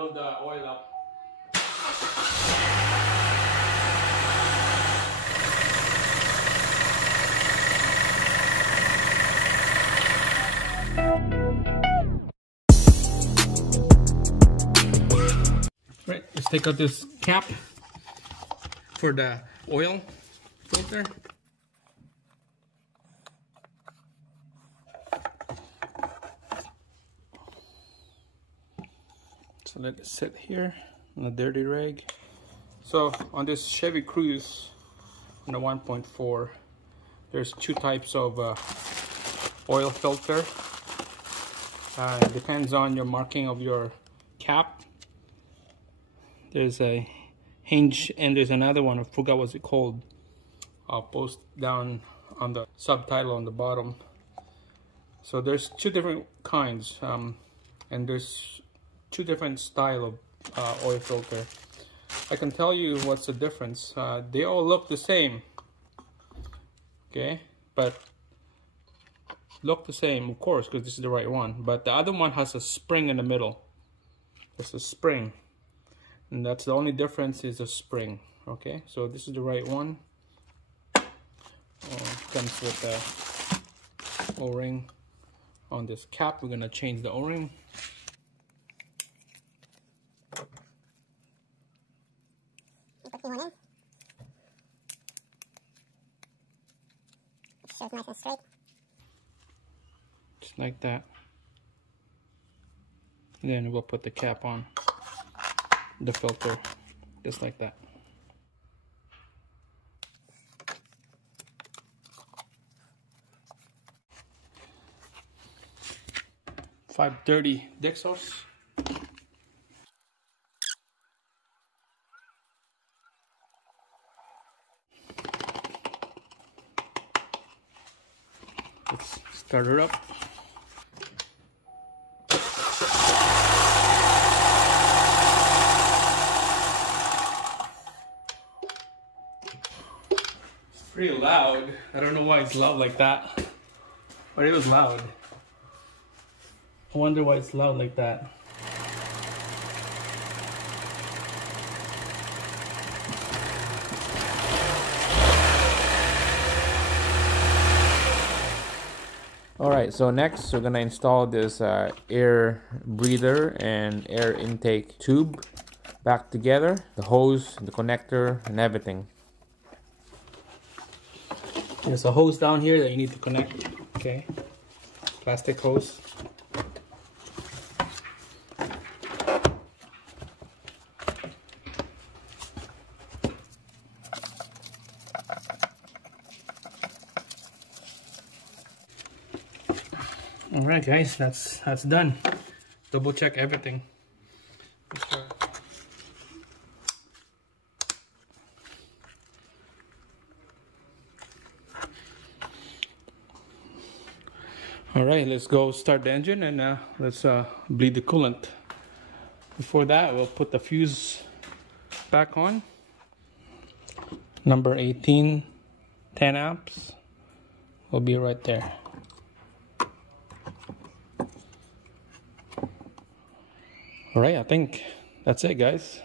build the oil up. Right, let's take out this cap for the oil filter. So let it sit here on a dirty rag. So on this Chevy Cruze on the 1.4, there's two types of oil filter. It depends on your marking of your cap. There's a hinge and there's another one, I forgot what's it called. I'll post down on the subtitle on the bottom. So there's two different kinds, and there's two different style of oil filter. I can tell you what's the difference. They all look the same, okay, but look the same, of course, because this is the right one. But the other one has a spring in the middle. There's a spring, and that's the only difference, is a spring. Okay, so this is the right one. Comes with the O-ring on this cap. We're gonna change the O-ring. Put the one in. It shows nice and straight. Just like that. And then we'll put the cap on the filter, just like that. 530 Dexos. Let's start her up. It's pretty loud. I don't know why it's loud like that, but it was loud. I wonder why it's loud like that. Alright, so next we're gonna install this air breather and air intake tube back together, the hose, the connector, and everything. There's a hose down here that you need to connect, okay? Plastic hose. Alright guys, that's done. Double check everything. Alright, let's go start the engine and let's bleed the coolant. Before that, we'll put the fuse back on. Number 18, 10 amps will be right there. Alright, I think that's it, guys.